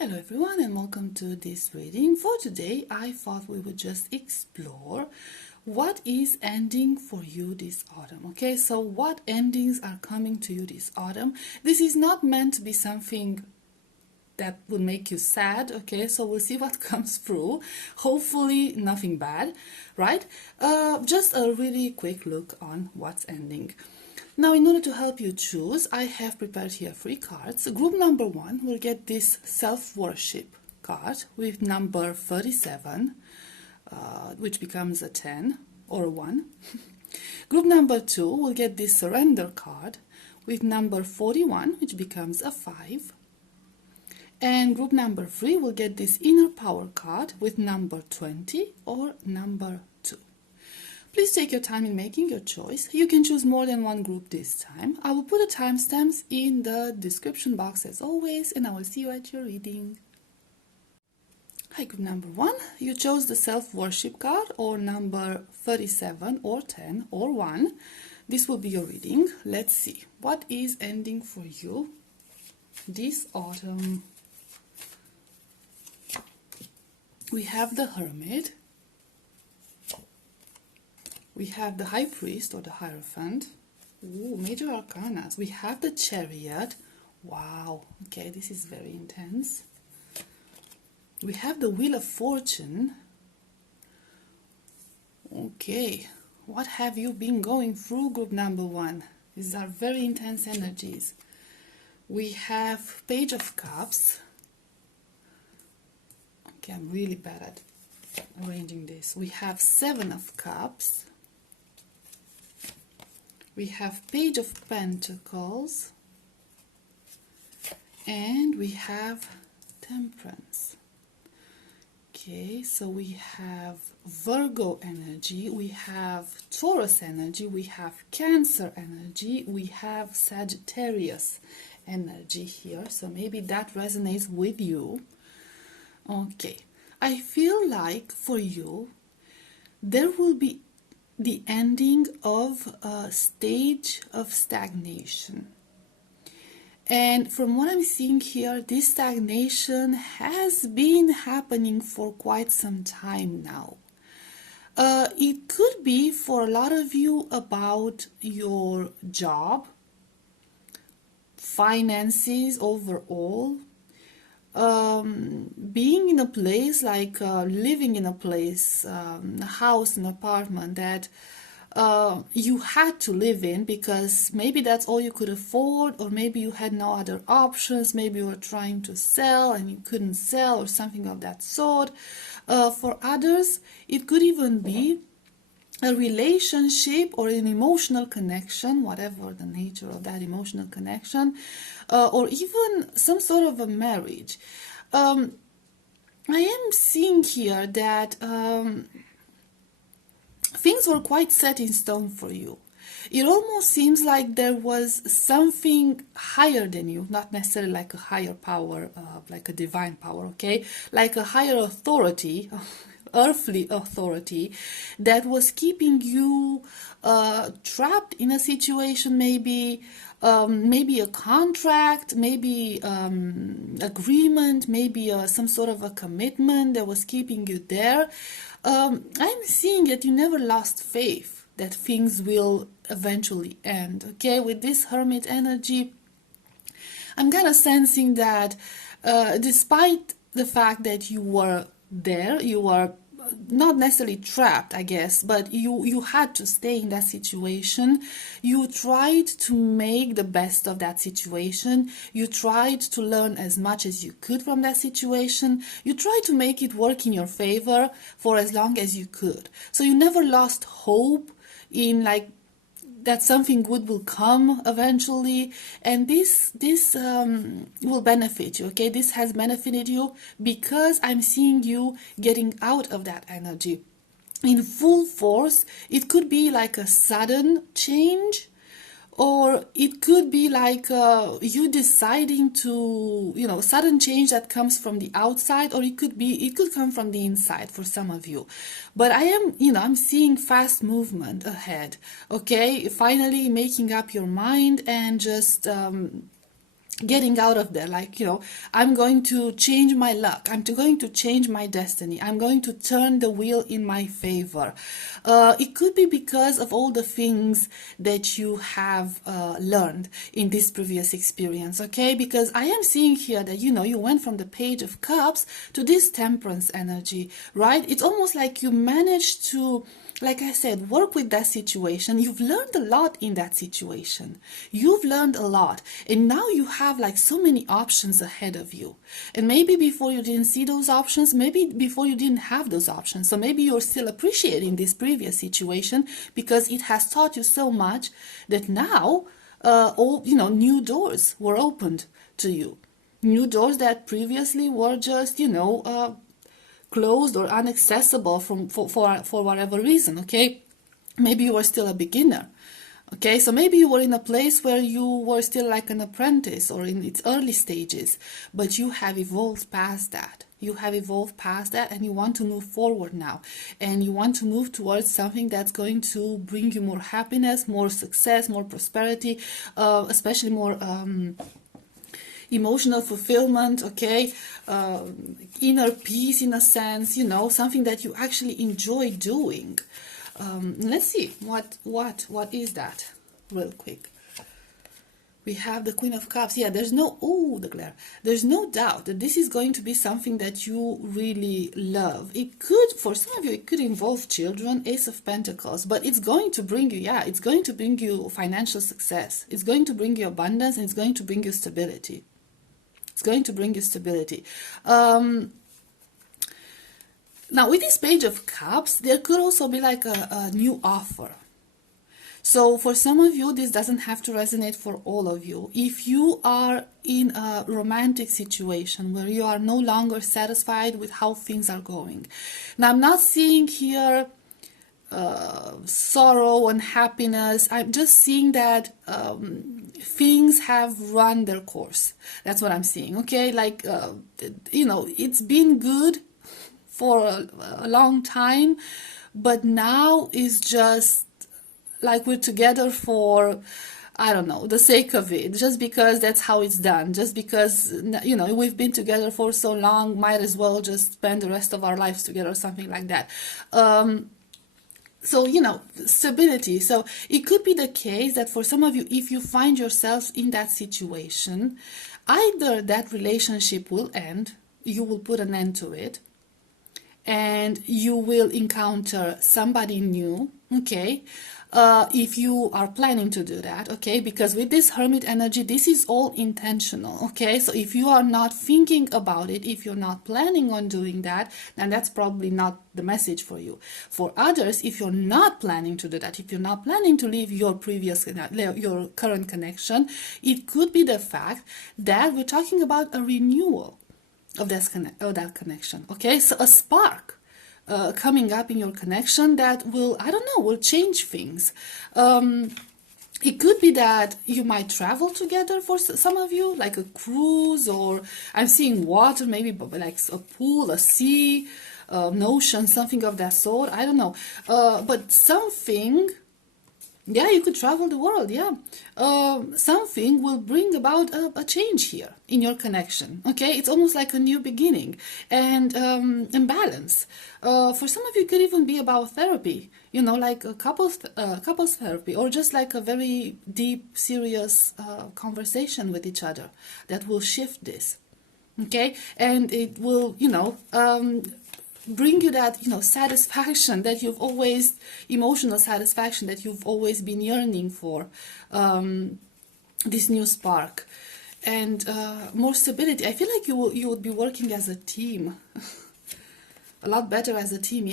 Hello everyone and welcome to this reading. For today I thought we would just explore what is ending for you this autumn. Okay, so what endings are coming to you this autumn? This is not meant to be something that will make you sad, okay, so we'll see what comes through. Hopefully nothing bad, right? Just a really quick look on what's ending. Now, in order to help you choose, I have prepared here 3 cards. Group number 1 will get this self-worship card with number 37, which becomes a 10 or a 1. Group number 2 will get this surrender card with number 41, which becomes a 5. And group number 3 will get this inner power card with number 20 or number 2. Please take your time in making your choice. You can choose more than one group this time. I will put the timestamps in the description box as always, and I will see you at your reading. Hi, group number 1. You chose the self-worship card or number 37 or 10 or 1. This will be your reading. Let's see. What is ending for you this autumn? We have the Hermit. We have the High Priest or the Hierophant. Ooh, major arcanas. We have the Chariot. Wow, okay, this is very intense. We have the Wheel of Fortune. Okay, what have you been going through, group number 1? These are very intense energies. We have Page of Cups. Okay, I'm really bad at arranging this. We have 7 of Cups. We have Page of Pentacles. And we have Temperance. Okay, so we have Virgo energy, we have Taurus energy, we have Cancer energy, we have Sagittarius energy here. So maybe that resonates with you. Okay, I feel like for you, there will be the ending of a stage of stagnation. And from what I'm seeing here, this stagnation has been happening for quite some time now. It could be for a lot of you about your job, finances overall, being in a place like living in a place, a house, an apartment that you had to live in because maybe that's all you could afford, or maybe you had no other options, maybe you were trying to sell and you couldn't sell or something of that sort. For others, it could even be a relationship or an emotional connection, whatever the nature of that emotional connection, or even some sort of a marriage. I am seeing here that things were quite set in stone for you. It almost seems like there was something higher than you, not necessarily like a higher power, like a divine power, okay? Like a higher authority, earthly authority, that was keeping you trapped in a situation, maybe a contract, maybe agreement, maybe some sort of a commitment that was keeping you there. I'm seeing that you never lost faith that things will eventually end, okay? With this Hermit energy, I'm kind of sensing that despite the fact that you were there, you were not necessarily trapped, I guess, but you had to stay in that situation. You tried to make the best of that situation. You tried to learn as much as you could from that situation. You tried to make it work in your favor for as long as you could. So you never lost hope in like that something good will come eventually, and this will benefit you, okay? This has benefited you because I'm seeing you getting out of that energy in full force. It could be like a sudden change, or it could be like you deciding to, sudden change that comes from the outside, or it could come from the inside for some of you. But I'm seeing fast movement ahead, okay? Finally making up your mind and just getting out of there, like, I'm going to change my luck, I'm going to change my destiny, I'm going to turn the wheel in my favor. It could be because of all the things that you have learned in this previous experience, okay? Because I am seeing here that you went from the Page of Cups to this Temperance energy, right? It's almost like you managed to, like I said, work with that situation. You've learned a lot in that situation. You've learned a lot. And now you have like so many options ahead of you. And maybe before you didn't see those options, maybe before you didn't have those options. So maybe you're still appreciating this previous situation because it has taught you so much that now, all, new doors were opened to you. New doors that previously were just, closed or inaccessible for whatever reason, okay? Maybe you were still a beginner, okay? So maybe you were in a place where you were still like an apprentice or in its early stages, but you have evolved past that. You have evolved past that and you want to move forward now. And you want to move towards something that's going to bring you more happiness, more success, more prosperity, especially more emotional fulfillment, okay, inner peace in a sense, something that you actually enjoy doing. Let's see what is that real quick. We have the Queen of Cups. Yeah, there's the glare. There's no doubt that this is going to be something that you really love. It could, for some of you, it could involve children, Ace of Pentacles, but it's going to bring you, it's going to bring you financial success. It's going to bring you abundance and it's going to bring you stability. It's going to bring you stability. Now, with this Page of Cups, there could also be like a new offer. So for some of you, this doesn't have to resonate for all of you. If you are in a romantic situation where you are no longer satisfied with how things are going. Now, I'm not seeing here sorrow and happiness. I'm just seeing that things have run their course. That's what I'm seeing, okay? Like, it's been good for a long time, but now is just like we're together for, I don't know, the sake of it, just because that's how it's done, just because, we've been together for so long, might as well just spend the rest of our lives together or something like that. So, stability. So it could be the case that for some of you, if you find yourselves in that situation, either that relationship will end, you will put an end to it, and you will encounter somebody new, okay? If you are planning to do that, okay? Because with this Hermit energy, this is all intentional, okay? So if you are not thinking about it, if you're not planning on doing that, then that's probably not the message for you. For others, if you're not planning to do that, if you're not planning to leave your your current connection, it could be the fact that we're talking about a renewal of that connection, okay? So a spark coming up in your connection that will, will change things. It could be that you might travel together for some of you, like a cruise, or I'm seeing water, maybe like a pool, a sea, an ocean, something of that sort. I don't know. But something, you could travel the world, something will bring about a change here in your connection, okay? It's almost like a new beginning and balance. For some of you, it could even be about therapy, like a couples therapy, or just like a very deep, serious conversation with each other that will shift this, okay? And it will, bring you that, satisfaction that you've always, emotional satisfaction that you've always been yearning for, this new spark, and more stability. I feel like you would be working as a team, a lot better as a team,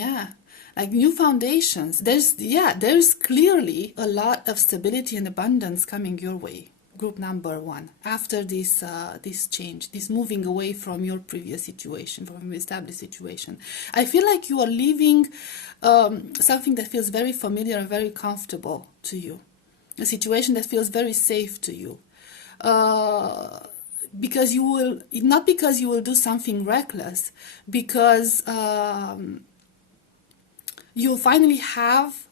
like new foundations. There's clearly a lot of stability and abundance coming your way. Group number one, after this change, this moving away from your previous situation, from your established situation. I feel like you are leaving something that feels very familiar and very comfortable to you, a situation that feels very safe to you, because you will, not because you will do something reckless, because you'll finally have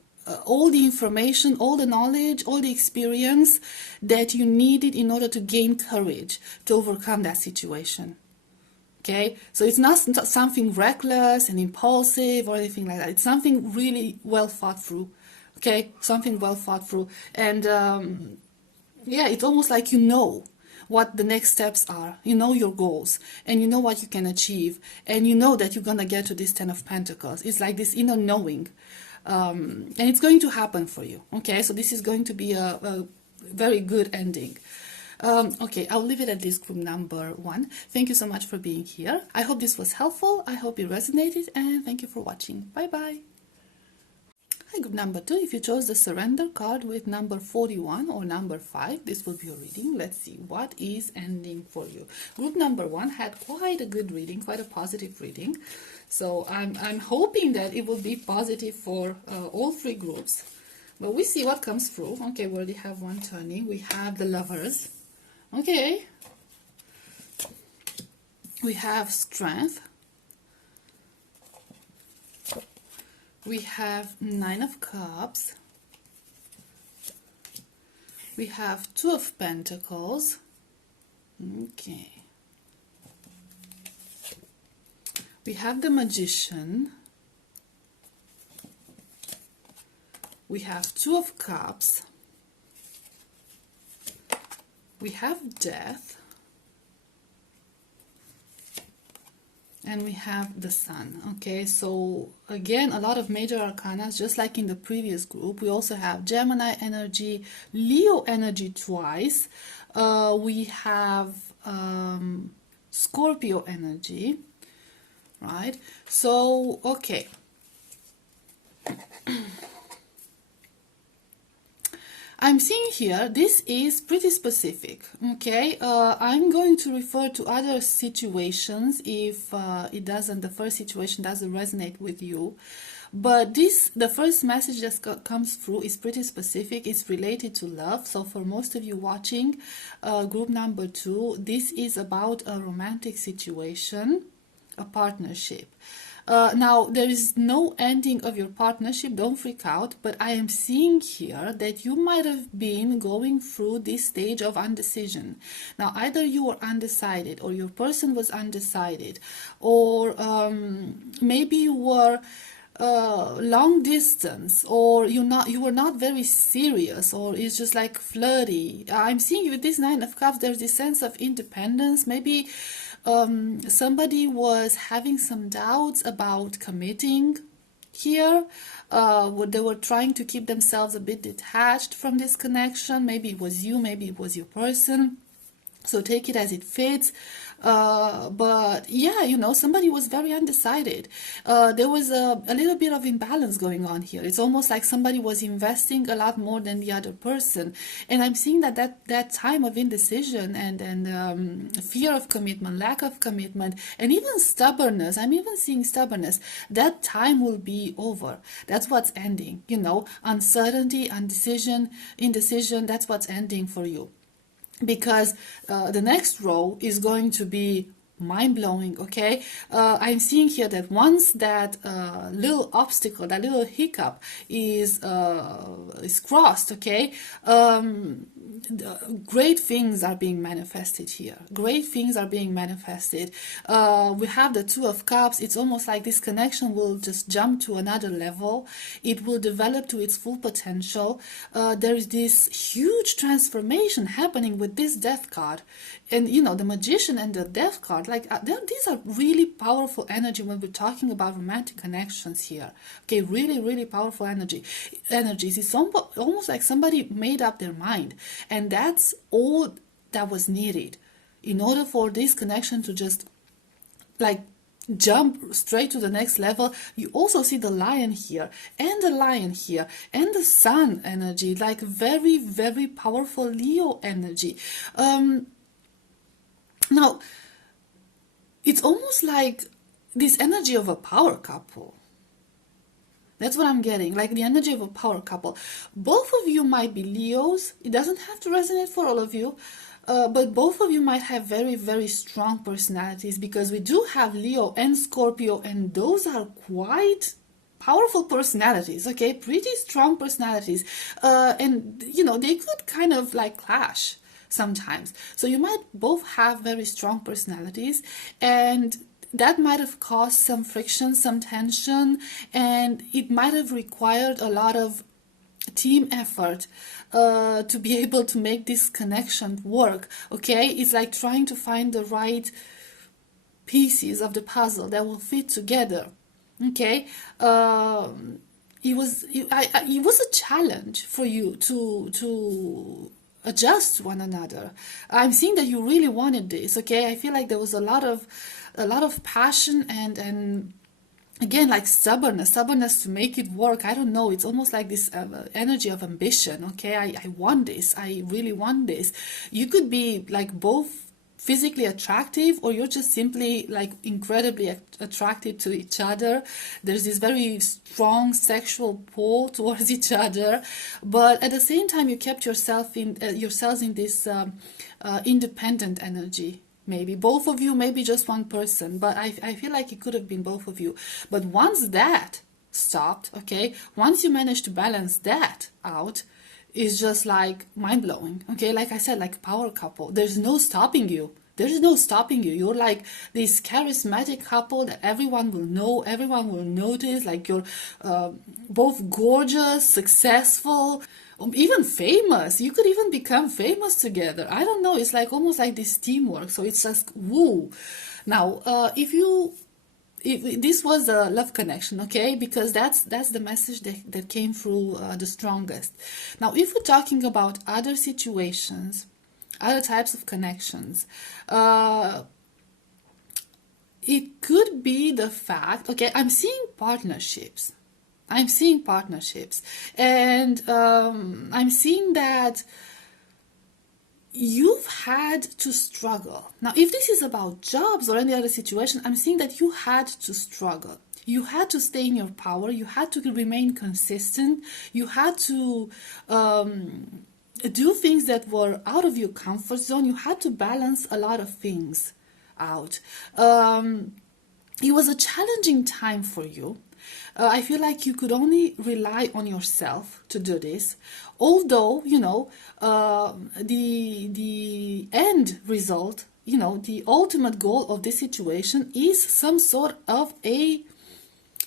all the information, all the knowledge, all the experience that you needed in order to gain courage to overcome that situation. Okay, so it's not something reckless and impulsive or anything like that. It's something really well thought through. Okay, something well thought through. And yeah, it's almost like you know what the next steps are. You know your goals, and you know what you can achieve, and you know that you're gonna get to this Ten of Pentacles. It's like this inner knowing, and it's going to happen for you. Okay, so this is going to be a very good ending. Okay, I'll leave it at this, group number 1. Thank you so much for being here. I hope this was helpful. I hope it resonated, and thank you for watching. Bye bye. Hi, group number 2. If you chose the surrender card with number 41 or number 5, this will be your reading. Let's see what is ending for you. Group number 1 had quite a good reading, quite a positive reading. So I'm hoping that it will be positive for all 3 groups. But we see what comes through. Okay, we already have one turning. We have the Lovers. Okay. We have Strength. We have 9 of Cups. We have 2 of Pentacles. Okay. We have the Magician. We have 2 of Cups. We have Death. And we have the Sun. Okay, so again, a lot of major arcana, just like in the previous group. We also have Gemini energy, Leo energy twice. We have Scorpio energy, right? So, okay. I'm seeing here, this is pretty specific, okay? I'm going to refer to other situations if the first situation doesn't resonate with you. But the first message that comes through is pretty specific. It's related to love. So for most of you watching group number 2, this is about a romantic situation, a partnership. Now, there is no ending of your partnership, don't freak out, but I am seeing here that you might have been going through this stage of indecision. Now, either you were undecided or your person was undecided, or maybe you were long distance, or you were not very serious, or it's just like flirty. I'm seeing with this 9 of Cups, there's this sense of independence. Maybe somebody was having some doubts about committing here. They were trying to keep themselves a bit detached from this connection. Maybe it was you, maybe it was your person. So take it as it fits. But yeah, you know, somebody was very undecided. There was a little bit of imbalance going on here. It's almost like somebody was investing a lot more than the other person. And I'm seeing that time of indecision and fear of commitment, lack of commitment, and even stubbornness. I'm even seeing stubbornness. That time will be over. That's what's ending. You know, uncertainty, indecision, that's what's ending for you. Because the next row is going to be mind-blowing. Okay, I'm seeing here that once that little obstacle, that little hiccup is crossed, okay, great things are being manifested here. Great things are being manifested. We have the 2 of Cups. It's almost like this connection will just jump to another level. It will develop to its full potential. There is this huge transformation happening with this Death card. And you know, the Magician and the Death card, like these are really powerful energy when we're talking about romantic connections here. Okay, really, really powerful energies. It's almost like somebody made up their mind, and that's all that was needed in order for this connection to just like jump straight to the next level. You also see the Lion here, and the Lion here, and the Sun energy, like very, very powerful Leo energy. Now, it's almost like this energy of a power couple. That's what I'm getting, like the energy of a power couple. Both of you might be Leos. It doesn't have to resonate for all of you, but both of you might have very, very strong personalities, because we do have Leo and Scorpio, and those are quite powerful personalities, okay, pretty strong personalities, and they could kind of like clash sometimes. So you might both have very strong personalities, and that might have caused some friction, some tension, and it might have required a lot of team effort to be able to make this connection work. Okay, it's like trying to find the right pieces of the puzzle that will fit together. Okay, it was a challenge for you to adjust to one another. I'm seeing that you really wanted this. Okay, I feel like there was a lot of passion and again, like stubbornness to make it work. I don't know, it's almost like this energy of ambition. Okay, I want this, I really want this. You could be like both physically attractive, or you're just simply like incredibly attracted to each other. There's this very strong sexual pull towards each other, but at the same time you kept yourselves in this independent energy. Maybe both of you, maybe just one person, but I feel like it could have been both of you. But once that stopped, okay, once you managed to balance that out, it's just like mind-blowing. Okay, like I said, like power couple, there's no stopping you. There's no stopping you. You're like this charismatic couple that everyone will know, everyone will notice. Like you're both gorgeous, successful, even famous. You could even become famous together. I don't know. It's like almost like this teamwork. So it's just woo. Now, if this was a love connection, okay, because that's the message that came through the strongest. Now, if we're talking about other situations, other types of connections, it could be the fact, okay, I'm seeing partnerships, and I'm seeing that you've had to struggle. Now, if this is about jobs or any other situation, I'm seeing that you had to struggle. You had to stay in your power. You had to remain consistent. You had to do things that were out of your comfort zone. You had to balance a lot of things out. It was a challenging time for you. I feel like you could only rely on yourself to do this, although the end result, the ultimate goal of this situation is some sort of a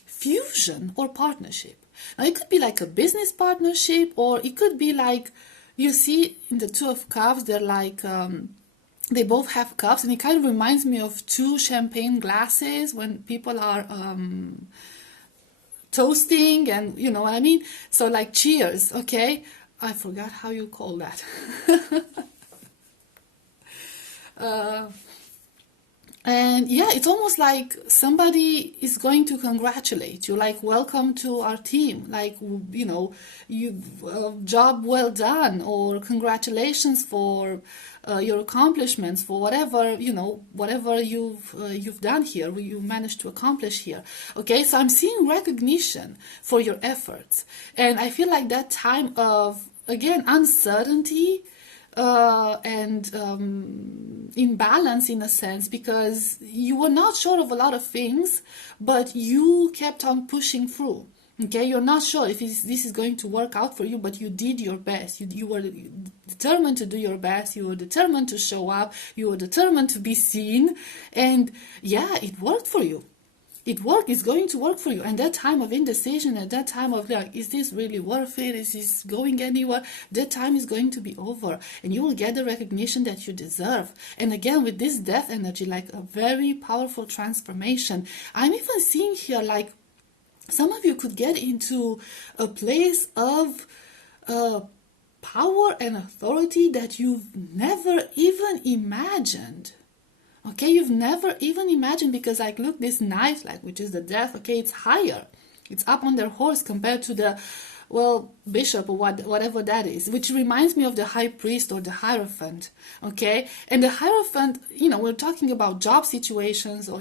fusion or partnership. Now, it could be like a business partnership, or it could be like, you see in the Two of Cups, they're like they both have cups, and it kind of reminds me of two champagne glasses when people are toasting, and you know what I mean. So like cheers, okay. I forgot how you call that. And yeah, it's almost like somebody is going to congratulate you, like, welcome to our team, like, you job well done, or congratulations for your accomplishments, for whatever you've done here, you managed to accomplish here. Okay, so I'm seeing recognition for your efforts, and I feel like that time of, again, uncertainty and imbalance in a sense, because you were not sure of a lot of things, but you kept on pushing through. Okay, you're not sure if this is going to work out for you, but you did your best. You were determined to do your best. You were determined to show up. You were determined to be seen, and yeah, it worked for you. It worked. It's going to work for you. And that time of indecision, at that time of like, is this really worth it? Is this going anywhere? That time is going to be over, and you will get the recognition that you deserve. And again, with this death energy, like a very powerful transformation. I'm even seeing here, like, some of you could get into a place of power and authority that you've never even imagined. Okay, you've never even imagined, because like, look, this knight, like, which is the death, okay, it's higher. It's up on their horse compared to the, bishop or whatever that is, which reminds me of the high priest or the hierophant. Okay, and the hierophant, we're talking about job situations, or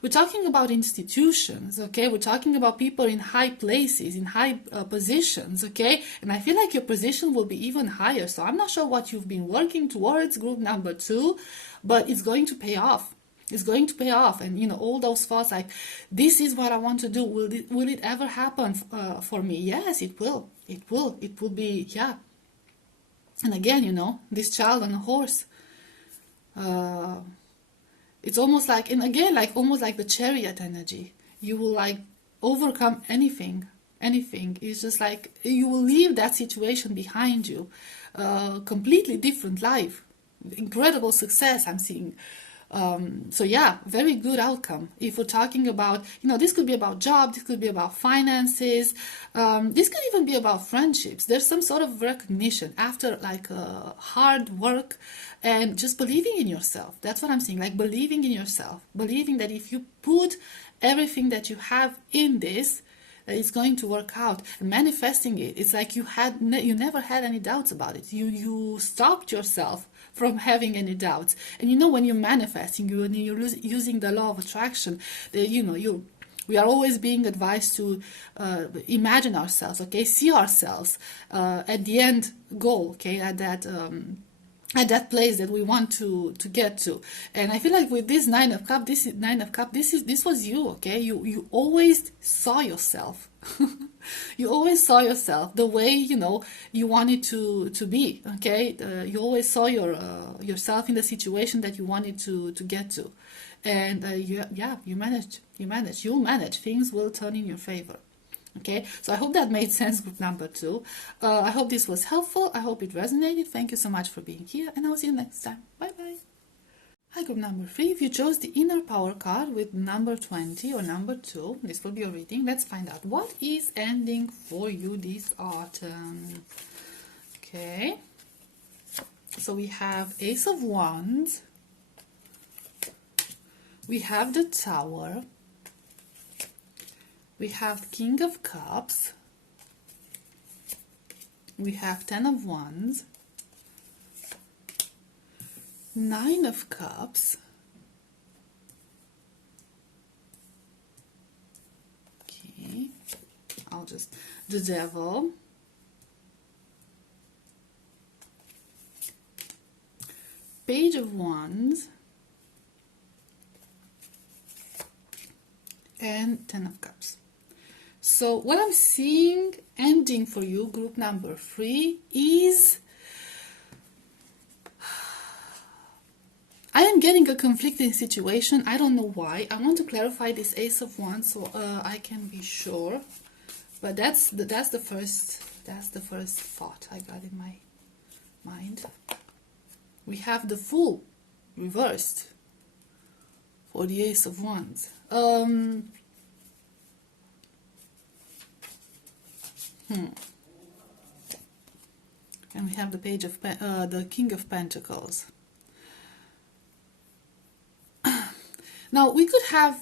we're talking about institutions. Okay, we're talking about people in high places, in high positions. Okay, and I feel like your position will be even higher. So I'm not sure what you've been working towards, group number 2, but it's going to pay off. It's going to pay off. And you know, all those thoughts like, this is what I want to do, will it ever happen for me? Yes, it will. It will be, yeah. And again, you know, this child on a horse, it's almost like, and again, like almost like the chariot energy. You will like overcome anything. It's just like you will leave that situation behind you. Completely different life, incredible success I'm seeing. So yeah, very good outcome. If we're talking about, you know, this could be about job, this could be about finances, this could even be about friendships. There's some sort of recognition after like hard work and just believing in yourself. That's what I'm saying, like believing in yourself, believing that if you put everything that you have in this, it's going to work out. And manifesting it, it's like you never had any doubts about it. You stopped yourself from having any doubts. And you know, when you're manifesting, when you're using the law of attraction, we are always being advised to imagine ourselves, okay, see ourselves at the end goal, okay, at that place that we want to get to. And I feel like with this Nine of Cups, this was you, okay? You always saw yourself. You always saw yourself the way, you know, you wanted to be, okay? You always saw yourself in the situation that you wanted to get to. And you managed. You'll manage. Things will turn in your favor. Okay, so I hope that made sense, group number 2. I hope this was helpful. I hope it resonated. Thank you so much for being here, and I'll see you next time. Bye-bye. Hi, group number 3. If you chose the inner power card with number 20 or number 2, this will be your reading. Let's find out what is ending for you this autumn. Okay, so we have Ace of Wands. We have the Tower. We have King of Cups, we have 10 of Wands, 9 of Cups, okay, the Devil, Page of Wands, and 10 of Cups. So what I'm seeing ending for you, group number 3, is I am getting a conflicting situation. I don't know why. I want to clarify this Ace of Wands so I can be sure. But that's the first thought I got in my mind. We have the Fool reversed for the Ace of Wands. And we have the Page of the King of Pentacles. Now we could have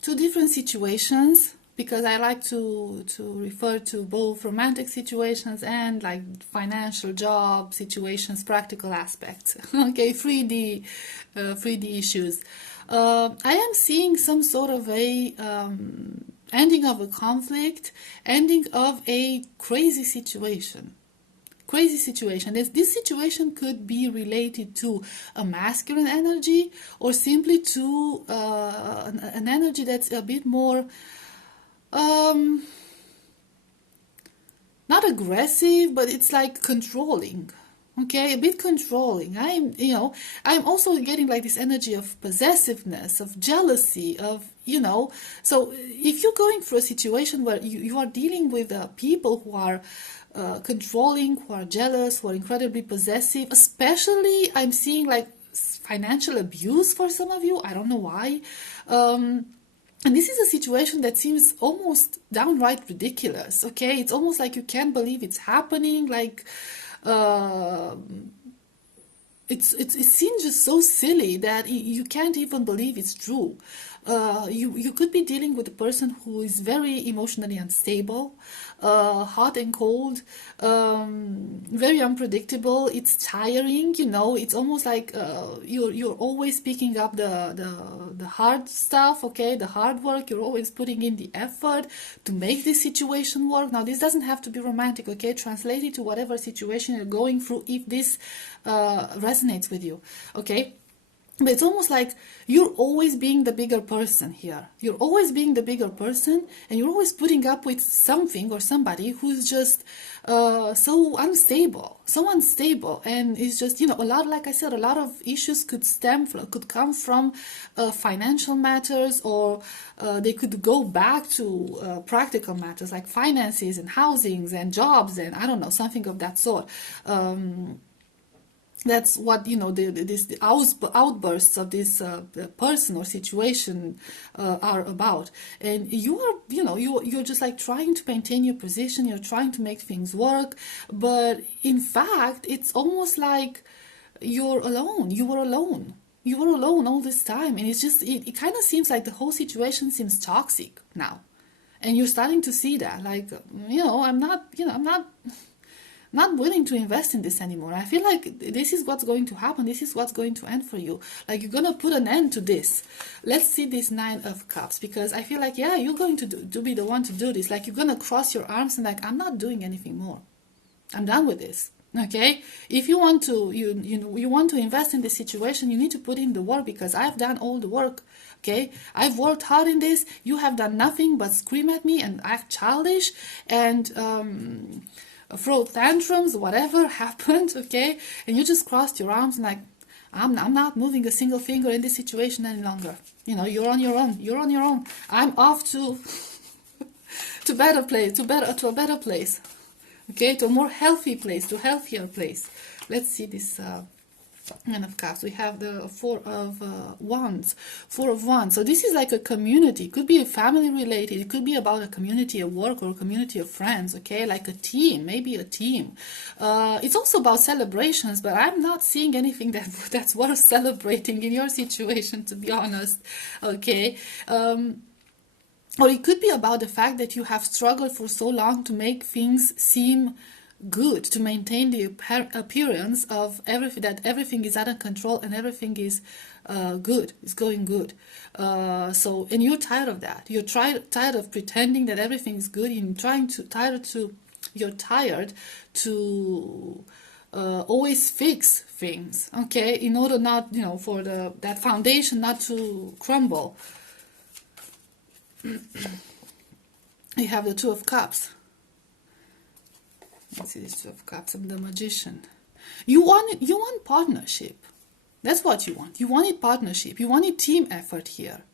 two different situations, because I like to refer to both romantic situations and like financial, job situations, practical aspects. Okay, 3D issues. I am seeing some sort of a ending of a conflict, ending of a crazy situation. This situation could be related to a masculine energy, or simply to an energy that's a bit more not aggressive, but it's like controlling. Okay, a bit controlling. I'm also getting like this energy of possessiveness, of jealousy, of, so if you're going through a situation where you are dealing with people who are controlling, who are jealous, who are incredibly possessive, especially I'm seeing like financial abuse for some of you. I don't know why. And this is a situation that seems almost downright ridiculous. Okay, it's almost like you can't believe it's happening. Like, it seems just so silly that you can't even believe it's true. You could be dealing with a person who is very emotionally unstable, hot and cold, very unpredictable. It's tiring, it's almost like you're always picking up the hard stuff, okay, the hard work. You're always putting in the effort to make this situation work. Now, this doesn't have to be romantic, okay? Translate it to whatever situation you're going through if this resonates with you, okay? But it's almost like you're always being the bigger person here. You're always being the bigger person, and you're always putting up with something or somebody who's just so unstable. And it's just, you know, a lot, like I said, a lot of issues could come from financial matters, or they could go back to practical matters like finances and housings and jobs and I don't know, something of that sort. That's what, you know, the outbursts of this person or situation are about. And you are, you know, you're just like trying to maintain your position, you're trying to make things work, but in fact it's almost like you're alone. You were alone all this time, and it's just, it kind of seems like the whole situation seems toxic now, and you're starting to see that, like, you know, I'm not willing to invest in this anymore. I feel like this is what's going to happen. This is what's going to end for you. Like, you're going to put an end to this. Let's see this 9 of Cups, because I feel like, yeah, you're going to be the one to do this. Like, you're going to cross your arms and like, I'm not doing anything more. I'm done with this. Okay? If you want to, you want to invest in this situation, you need to put in the work, because I've done all the work. Okay? I've worked hard in this. You have done nothing but scream at me and act childish and throw tantrums, whatever happened, okay? And you just crossed your arms and like, I'm not moving a single finger in this situation any longer. You know, you're on your own. You're on your own. I'm off to to a better place. Okay, to a more healthy place, to a healthier place. Let's see this 9 of Cups. We have the 4 of Wands. 4 of Wands. So this is like a community. It could be a family related. It could be about a community of work or a community of friends. Okay, like a team, maybe a team. It's also about celebrations, but I'm not seeing anything that's worth celebrating in your situation, to be honest. Okay. Or it could be about the fact that you have struggled for so long to make things seem good, to maintain the appearance of everything is under control and everything is good, it's going good. And you're tired of that. You're tired of pretending that everything is good. You're tired to always fix things, okay, in order not, you know, for that foundation not to crumble. You have the 2 of Cups. Let's see this 2 of Cups and the Magician. You want partnership. That's what you want. You wanted partnership. You wanted team effort here.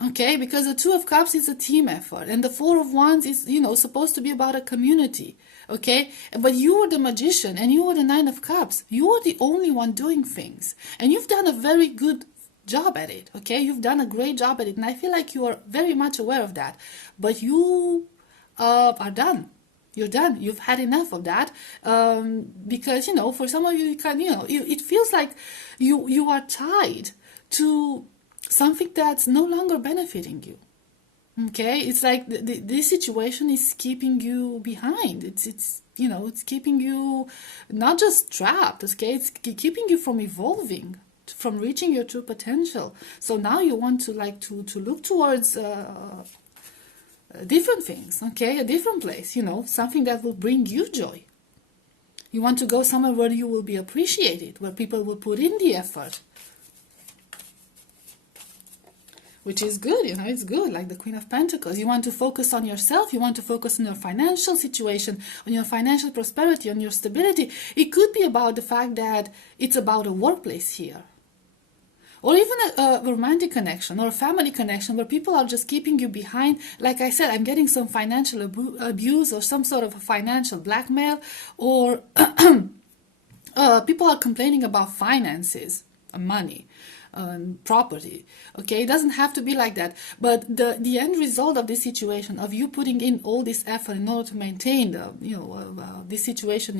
Okay, because the 2 of Cups is a team effort, and the 4 of Wands is, you know, supposed to be about a community. Okay, but you were the Magician and you were the 9 of Cups. You were the only one doing things, and you've done a very good job at it. Okay, you've done a great job at it, and I feel like you are very much aware of that. But you are done. You're done. You've had enough of that, because, you know, for some of you, you can, you know, it feels like you are tied to something that's no longer benefiting you. Okay, it's like this situation is keeping you behind. It's you know, it's keeping you not just trapped. Okay, it's keeping you from evolving, from reaching your true potential. So now you want to look towards different things, okay, a different place, you know, something that will bring you joy. You want to go somewhere where you will be appreciated, where people will put in the effort, which is good, you know, it's good, like the Queen of Pentacles. You want to focus on yourself, you want to focus on your financial situation, on your financial prosperity, on your stability. It could be about the fact that it's about a workplace here, or even a romantic connection or a family connection where people are just keeping you behind. Like I said, I'm getting some financial abuse or some sort of financial blackmail, or people are complaining about finances, money, property. Okay, it doesn't have to be like that, but the end result of this situation, of you putting in all this effort in order to maintain this situation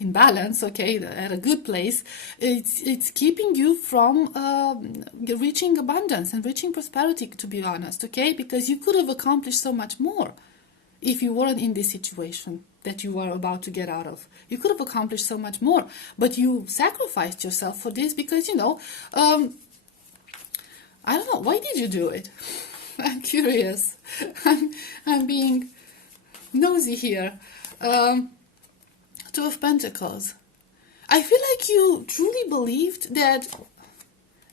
in balance, okay, at a good place, it's keeping you from reaching abundance and reaching prosperity, to be honest, okay, because you could have accomplished so much more if you weren't in this situation that you were about to get out of. You could have accomplished so much more, but you sacrificed yourself for this because, you know, I don't know, why did you do it? I'm curious. I'm being nosy here. 2 of Pentacles. I feel like you truly believed that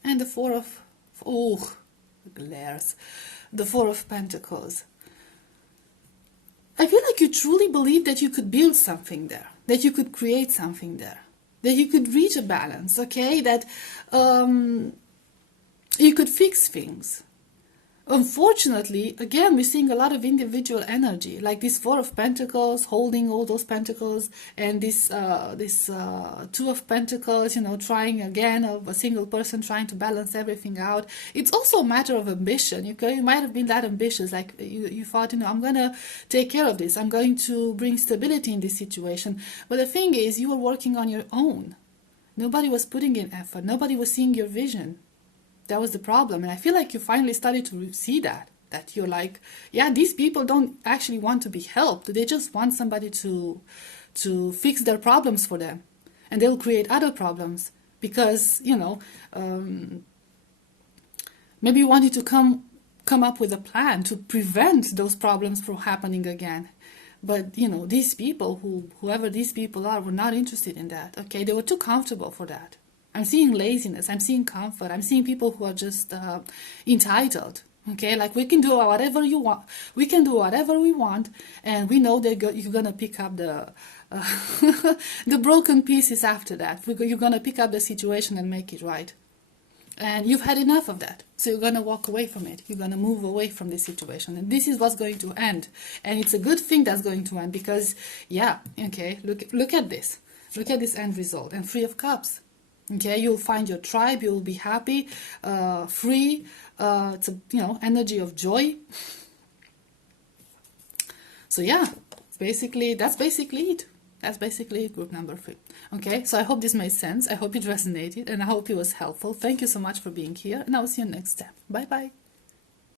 And the Four of, oh, glares. The Four of Pentacles. I feel like you truly believe that you could build something there, that you could create something there, that you could reach a balance, okay? That you could fix things. Unfortunately, again, we're seeing a lot of individual energy, like this Four of Pentacles holding all those pentacles, and this Two of Pentacles, you know, trying again, of a single person trying to balance everything out. It's also a matter of ambition. You might have been that ambitious, like you thought, you know, I'm going to take care of this. I'm going to bring stability in this situation. But the thing is, you were working on your own. Nobody was putting in effort. Nobody was seeing your vision. That was the problem. And I feel like you finally started to see that you're like, yeah, these people don't actually want to be helped. They just want somebody to fix their problems for them. And they'll create other problems because, you know, maybe you wanted to come up with a plan to prevent those problems from happening again. But, you know, these people, whoever these people are, were not interested in that. Okay, they were too comfortable for that. I'm seeing laziness, I'm seeing comfort, I'm seeing people who are just entitled, okay? Like, we can do whatever you want, we can do whatever we want, and we know that you're going to pick up the the broken pieces after that. You're going to pick up the situation and make it right. And you've had enough of that, so you're going to walk away from it. You're going to move away from this situation, and this is what's going to end. And it's a good thing that's going to end because, yeah, okay, look at this. Look at this end result, and Three of Cups. Okay, you'll find your tribe, you'll be happy, free, it's a, you know, energy of joy. So yeah, that's basically it. That's basically it, group number 3. Okay, so I hope this made sense. I hope it resonated, and I hope it was helpful. Thank you so much for being here, and I will see you next time. Bye bye.